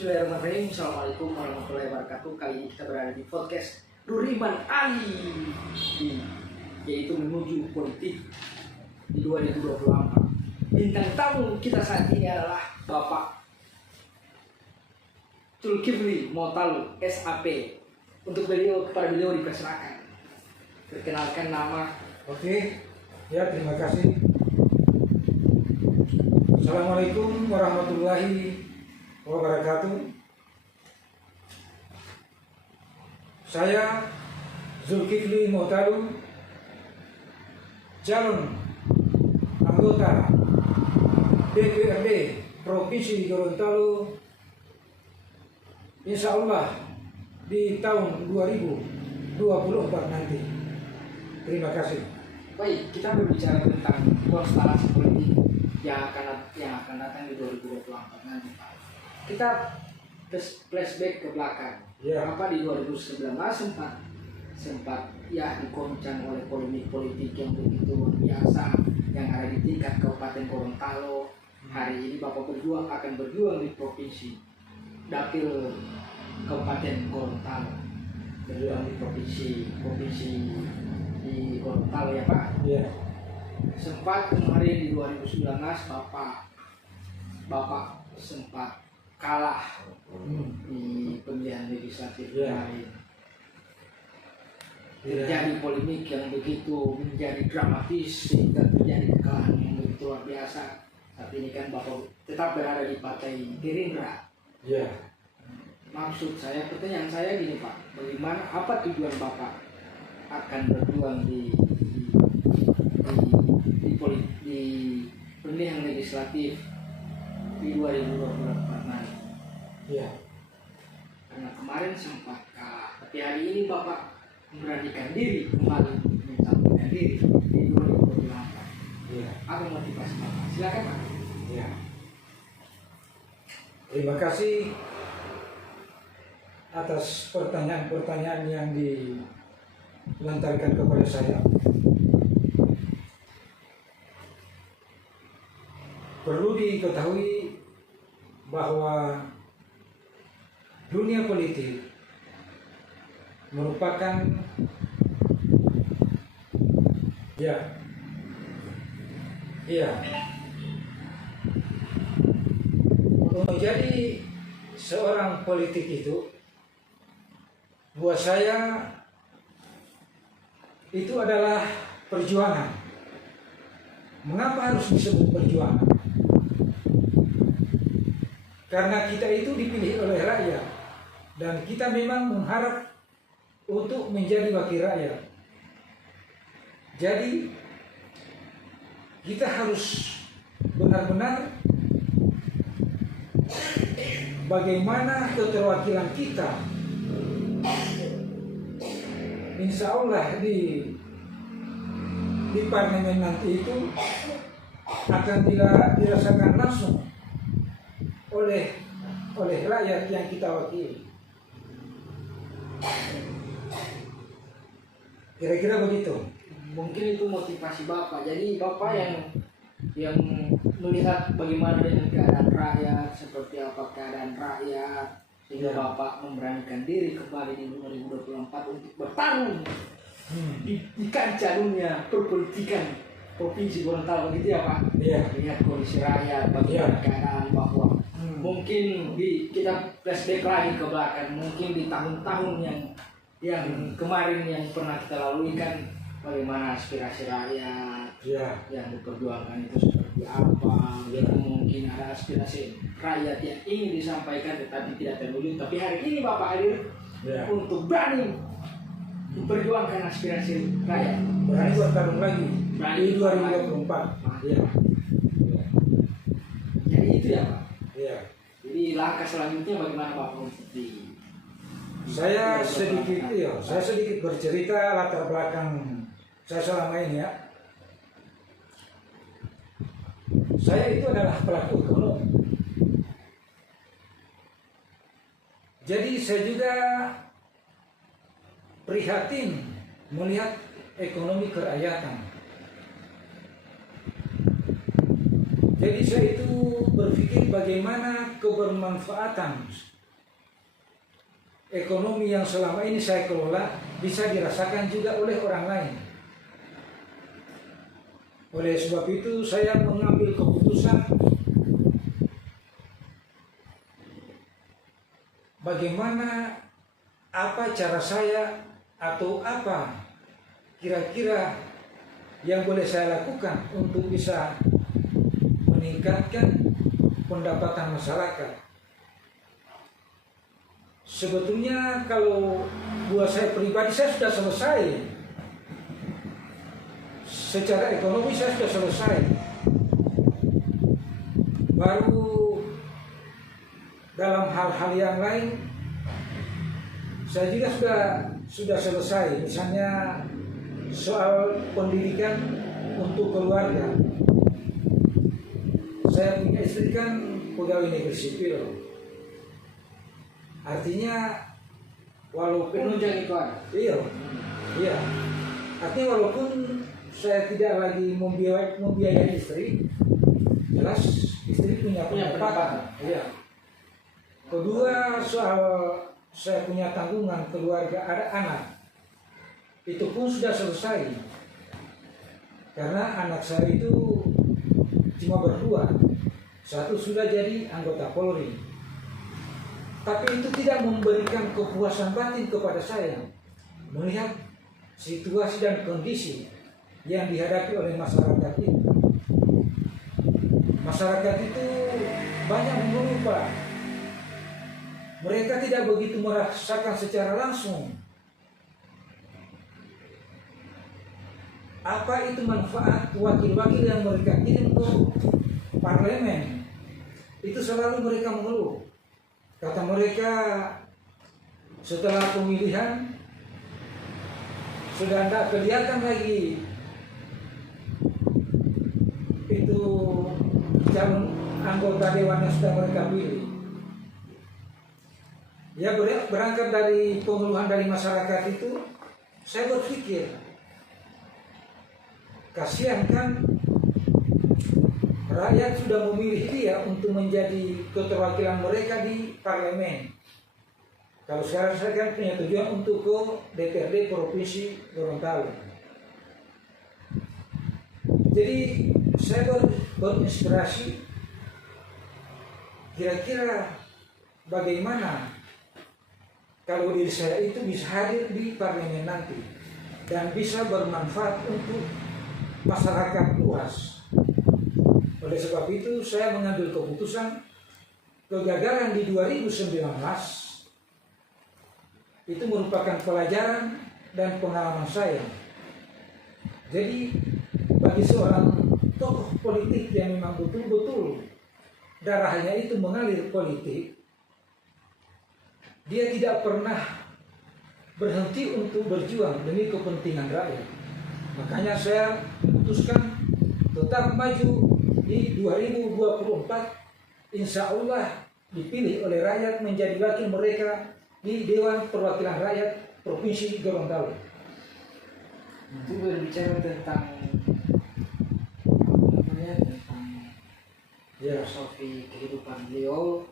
Bismillahirrahmanirrahim. Assalamualaikum warahmatullahi wabarakatuh. Kali ini kita berada di podcast Duriman Ali, yaitu menuju politik di 2024. Bintang tamu kita saat ini adalah Bapak Zulkifli Motalu SAP. Untuk kepada beliau dipersilakan. Perkenalkan nama. Oke, ya terima kasih. Assalamualaikum warahmatullahi wabarakatuh. Saya Zulkifli Motalu, calon anggota DPRD Provinsi Gorontalo, insya Allah di tahun 2024 nanti. Terima kasih. Baik, kita berbicara tentang konstelasi politik yang akan datang di 2024 nanti, Pak. Kita flashback ke belakang. Ya. Apa di 2019 sempat ya dikoncang oleh polemik politik yang begitu luar biasa yang ada di tingkat Kabupaten Gorontalo. Hari ini Bapak akan berjuang di provinsi dapil Kabupaten Gorontalo, berjuang di provinsi di Gorontalo ya Pak. Ya. Sempat kemarin di 2019 Bapak sempat kalah di pemilihan legislatif kemarin. Terjadi polemik yang begitu menjadi dramatis sehingga terjadi kekalahan yang begitu luar biasa. Saat ini kan Bapak tetap berada di Partai Gerindra. Ya. Pertanyaan saya gini Pak, bagaimana apa tujuan Bapak akan berjuang di pemilihan legislatif di 2024 nanti? Ya. Karena kemarin sempat kalah, tapi hari ini Bapak memberanikan diri kembali mencalonkan diri di 2024. Ya. Apa motivasi Bapak? Silakan Pak. Ya. Terima kasih atas pertanyaan-pertanyaan yang dilontarkan kepada saya. Perlu diketahui bahwa dunia politik merupakan untuk menjadi seorang politik itu buat saya itu adalah perjuangan. Mengapa harus disebut perjuangan? Karena kita itu dipilih oleh rakyat dan kita memang mengharap untuk menjadi wakil rakyat. Jadi kita harus benar-benar bagaimana keterwakilan kita, insya Allah di parlemen nanti itu akan dirasakan langsung oleh rakyat yang kita wakili. Kira-kira begitu. Mungkin itu motivasi Bapak. Jadi Bapak yang melihat bagaimana dengan keadaan rakyat, seperti apa keadaan rakyat, sehingga Bapak memberanikan diri kembali di 2024 untuk bertarung di kancah dunia perpolitikan Provinsi Gorontalo, begitu ya Pak? Iya. Lihat kondisi rakyat, bagaimana keadaan bahwa mungkin kita flashback lagi ke belakang, mungkin di tahun-tahun yang kemarin yang pernah kita lalui kan, bagaimana aspirasi rakyat yang diperjuangkan itu seperti apa, mungkin ada aspirasi rakyat yang ingin disampaikan tetapi tidak terwujud, tapi hari ini Bapak hadir untuk berani memperjuangkan aspirasi rakyat, Berani bertarung lagi di 2024. Ya. Jadi itu ya Pak. Ya. Jadi langkah selanjutnya bagaimana Pak untuk Saya sedikit bercerita latar belakang saya selama ini ya. Saya itu adalah pelaku ekonomi. Jadi saya juga prihatin melihat ekonomi kerakyatan. Jadi saya itu berpikir bagaimana kebermanfaatan ekonomi yang selama ini saya kelola bisa dirasakan juga oleh orang lain. Oleh sebab itu saya mengambil keputusan bagaimana, apa cara saya atau apa kira-kira yang boleh saya lakukan untuk bisa meningkatkan pendapatan masyarakat. Sebetulnya kalau buat saya pribadi saya sudah selesai. Secara ekonomi saya sudah selesai. Baru dalam hal-hal yang lain saya juga sudah selesai. Misalnya soal pendidikan untuk keluarga. Saya punya istri kan pegawai negeri sipil. Artinya walaupun penunjang itu ada. Iya. Artinya walaupun saya tidak lagi membiayai istri, jelas istri punya pendapatan. Iya. Kedua, soal saya punya tanggungan keluarga, ada anak, itu pun sudah selesai. Karena anak saya itu cuma berdua, satu sudah jadi anggota Polri. Tapi itu tidak memberikan kepuasan batin kepada saya melihat situasi dan kondisi yang dihadapi oleh masyarakat itu. Masyarakat itu banyak mengeluh, Pak. Mereka tidak begitu merasakan secara langsung apa itu manfaat wakil-wakil yang mereka kirim ke parlemen. Itu selalu mereka mengeluh. Kata mereka, setelah pemilihan sudah tidak kelihatan lagi itu calon anggota dewan yang sudah mereka pilih. Ya, berangkat dari pengeluhan dari masyarakat itu, saya berpikir kasihan kan rakyat sudah memilih dia untuk menjadi keterwakilan mereka di parlemen. Kalau sekarang saya kan punya tujuan untuk ke DPRD Provinsi Gorontalo. Jadi saya berinspirasi kira-kira bagaimana kalau diri saya itu bisa hadir di parlemen nanti dan bisa bermanfaat untuk masyarakat luas. Oleh sebab itu saya mengambil keputusan kegagalan di 2019 itu merupakan pelajaran dan pengalaman saya. Jadi bagi seorang tokoh politik yang memang betul-betul darahnya itu mengalir politik, dia tidak pernah berhenti untuk berjuang demi kepentingan rakyat. Makanya saya memutuskan tetap maju di 2024, insya Allah dipilih oleh rakyat menjadi wakil mereka di Dewan Perwakilan Rakyat Provinsi Gorontalo. Itu berbicara tentang filosofi kehidupan beliau.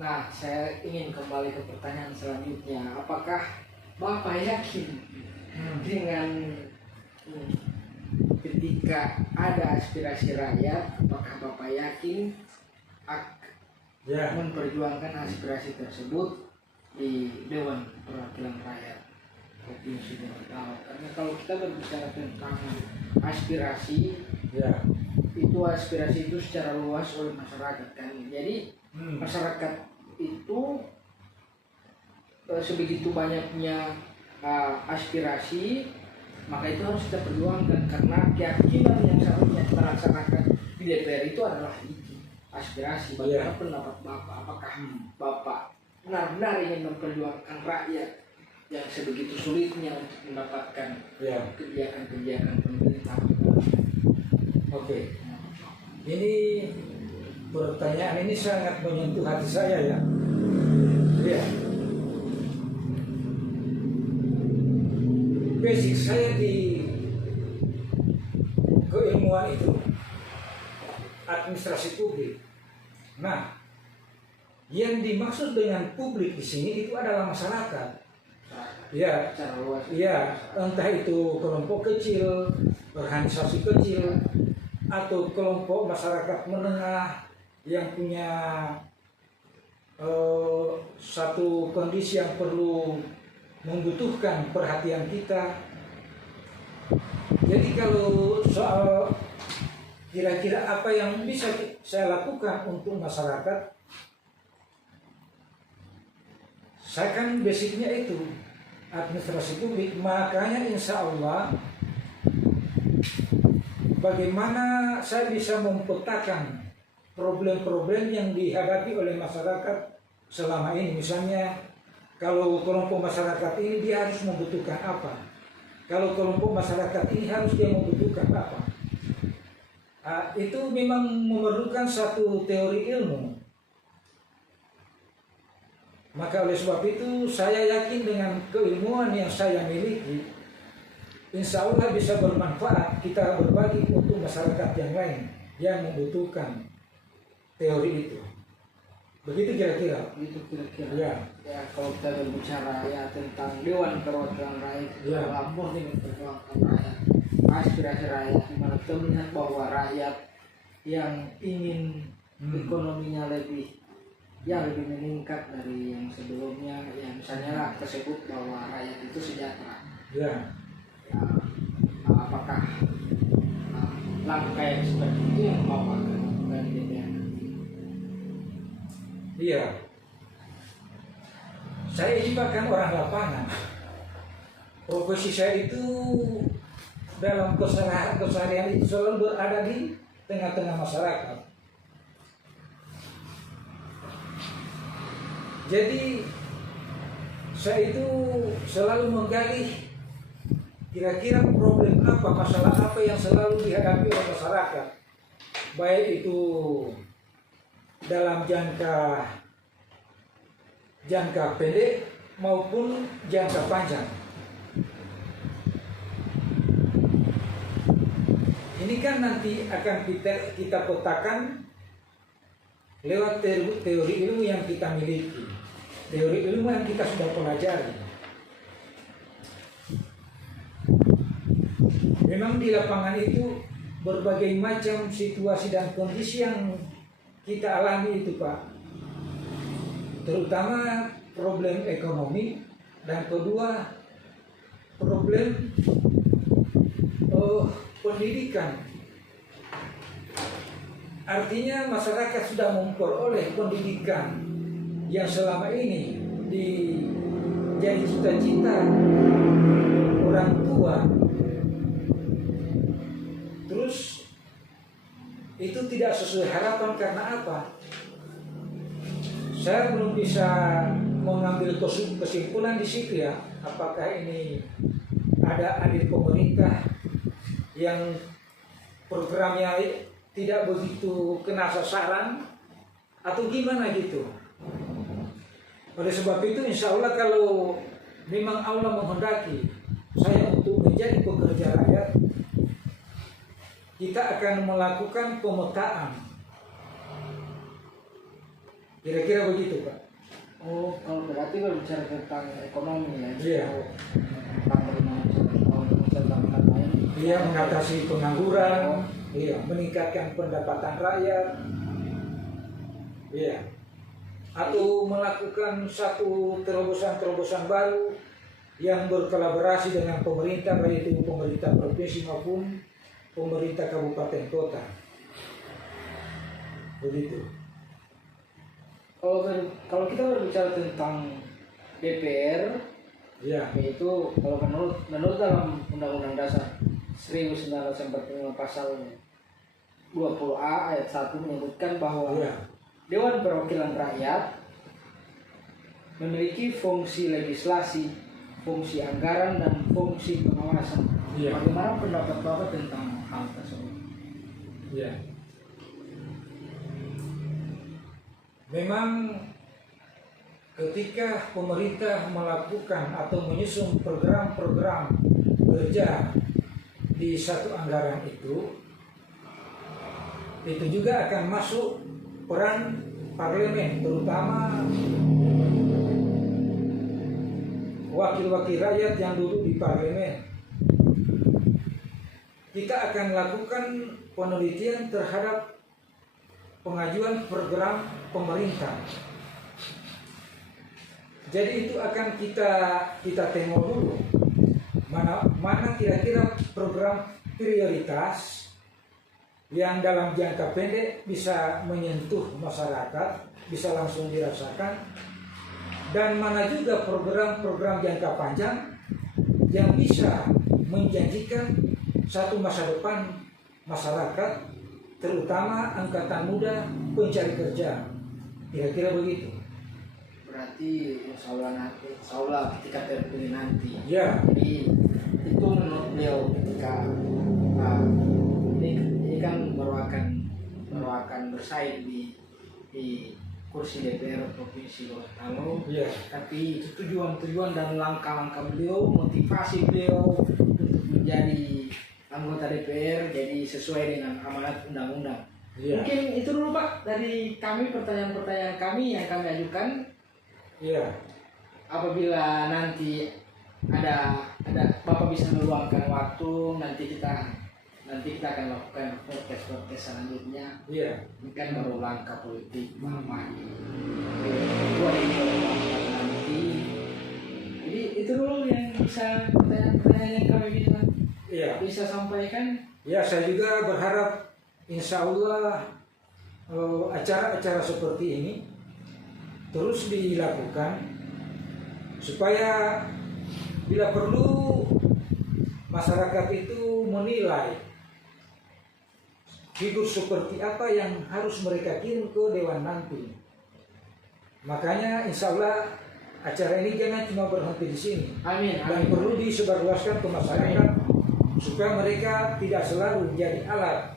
Nah, saya ingin kembali ke pertanyaan selanjutnya. Apakah Bapak yakin dengan ketika ada aspirasi rakyat, apakah Bapak yakin memperjuangkan aspirasi tersebut di Dewan Perwakilan Rakyat Provinsi Gorontalo? Karena kalau kita berbicara tentang aspirasi, itu aspirasi itu secara luas oleh masyarakat kan. Jadi masyarakat itu sebegitu banyaknya aspirasi, maka itu harus kita perjuangkan karena keyakinan yang seharusnya kita laksanakan di DPR itu adalah aspirasi. Bagaimana pendapat Bapak? Apakah Bapak benar-benar ingin memperjuangkan rakyat yang sebegitu sulitnya untuk mendapatkan kebijakan-kebijakan pemerintah? Oke. Ini pertanyaan ini sangat menyentuh hati saya ya. Basic saya di keilmuan itu administrasi publik. Nah, yang dimaksud dengan publik di sini itu adalah masyarakat. Ya, Secara luas. ya, entah itu kelompok kecil, organisasi kecil, atau kelompok masyarakat menengah yang punya satu kondisi yang perlu membutuhkan perhatian kita. Jadi kalau soal kira-kira apa yang bisa saya lakukan untuk masyarakat, saya kan basicnya itu administrasi publik, makanya insya Allah bagaimana saya bisa mempetakan problem-problem yang dihadapi oleh masyarakat selama ini. Misalnya kalau kelompok masyarakat ini dia harus membutuhkan apa, kalau kelompok masyarakat ini harus dia membutuhkan apa. Itu memang memerlukan satu teori ilmu. Maka oleh sebab itu saya yakin dengan keilmuan yang saya miliki, insya Allah bisa bermanfaat kita berbagi untuk masyarakat yang lain yang membutuhkan teori itu. Begitu kira-kira. Itu kira-kira. Ya. Ya, kalau kita berbicara ya tentang Dewan Perwakilan Rakyat, Ya. murni memperjuangkan rakyat, aspirasi rakyat, di mana kita melihat bahwa rakyat yang ingin ekonominya lebih meningkat dari yang sebelumnya, ya misalnya lah tersebut bahwa rakyat itu sejahtera. Ya. Ya, apakah langkah yang seperti itu yang mau akan dilakukan di DPR? Iya. Saya ini bahkan orang lapangan. Profesi saya itu dalam keseharian itu selalu berada di tengah-tengah masyarakat. Jadi saya itu selalu menggali kira-kira problem apa, masalah apa yang selalu dihadapi oleh masyarakat, baik itu dalam jangka pendek maupun jangka panjang. Ini kan nanti akan kita petakan lewat teori ilmu yang kita miliki, teori ilmu yang kita sudah pelajari. Memang di lapangan itu berbagai macam situasi dan kondisi yang kita alami itu, Pak. Terutama problem ekonomi, dan kedua problem pendidikan. Artinya masyarakat sudah memperoleh pendidikan yang selama ini jadi cita-cita orang tua, terus itu tidak sesuai harapan. Karena apa? Saya belum bisa mengambil kesimpulan di situ ya, apakah ini ada adik pemerintah yang programnya tidak begitu kena sasaran atau gimana gitu. Oleh sebab itu insya Allah kalau memang Allah menghendaki saya untuk menjadi pekerja rakyat, kita akan melakukan pemetaan. Kira-kira begitu, Pak. Oh, kalau berarti berbicara tentang ekonomi ya. Iya. Iya, mengatasi pengangguran, iya, meningkatkan pendapatan rakyat, iya, atau melakukan satu terobosan-terobosan baru yang berkolaborasi dengan pemerintah, baik itu pemerintah provinsi maupun pemerintah kabupaten kota. Begitu. Kalau kita berbicara tentang DPR, Ya. yaitu kalau menurut dalam Undang-Undang Dasar 1945 pasal 20A ayat 1 menyebutkan bahwa Ya. Dewan Perwakilan Rakyat memiliki fungsi legislasi, fungsi anggaran, dan fungsi pengawasan. Ya. Bagaimana pendapat Bapak tentang hal tersebut? Ya. Memang ketika pemerintah melakukan atau menyusun program-program kerja di satu anggaran itu juga akan masuk peran parlemen, terutama wakil-wakil rakyat yang duduk di parlemen. Kita akan lakukan penelitian terhadap pengajuan program pemerintah. Jadi itu akan kita tengok dulu mana kira-kira program prioritas yang dalam jangka pendek bisa menyentuh masyarakat, bisa langsung dirasakan, dan mana juga program-program jangka panjang yang bisa menjanjikan satu masa depan masyarakat, terutama angkatan muda pencari kerja. Kira-kira begitu. Berarti insya Allah ketika terpilih nanti. Ya. Jadi itu menurut beliau ketika ini kan baru akan bersaing di kursi DPR Provinsi Gorontalo. Ya. Tapi itu tujuan dan langkah-langkah beliau, motivasi beliau untuk menjadi anggota DPR jadi sesuai dengan amanat undang-undang. Ya. Mungkin itu dulu Pak dari kami, pertanyaan-pertanyaan kami yang kami ajukan. Ya. Apabila nanti ada Bapak bisa meluangkan waktu, nanti kita akan lakukan podcast selanjutnya. Iya. Ini kan baru langkah politik Mama di 2024 nanti. Jadi itu dulu yang bisa pertanyaan-pertanyaan yang kami bisa sampaikan. Ya, saya juga berharap insya Allah acara-acara seperti ini terus dilakukan supaya bila perlu masyarakat itu menilai figur seperti apa yang harus mereka kirim ke dewan nanti. Makanya insya Allah acara ini jangan cuma berhenti di sini. Amin. Dan perlu disebarluaskan ke masyarakat supaya mereka tidak selalu jadi alat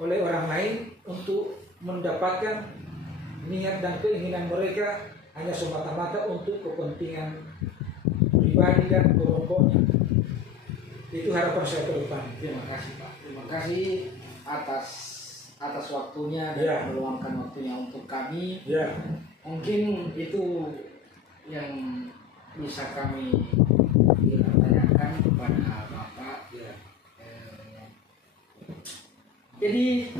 oleh orang lain untuk mendapatkan niat dan keinginan mereka hanya semata-mata untuk kepentingan pribadi dan kelompoknya. Itu harapan saya ke depan. Terima kasih Pak. Terima kasih atas waktunya dan meluangkan waktunya untuk kami. Ya. Mungkin itu yang bisa kami tanyakan kepada Bapak. Ya. Jadi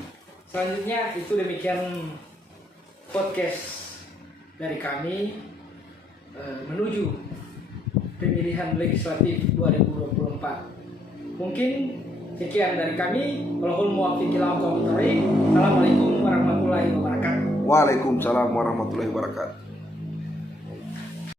selanjutnya itu demikian podcast dari kami menuju pemilihan legislatif 2024. Mungkin sekian dari kami. Assalamualaikum warahmatullahi wabarakatuh. Waalaikumsalam warahmatullahi wabarakatuh.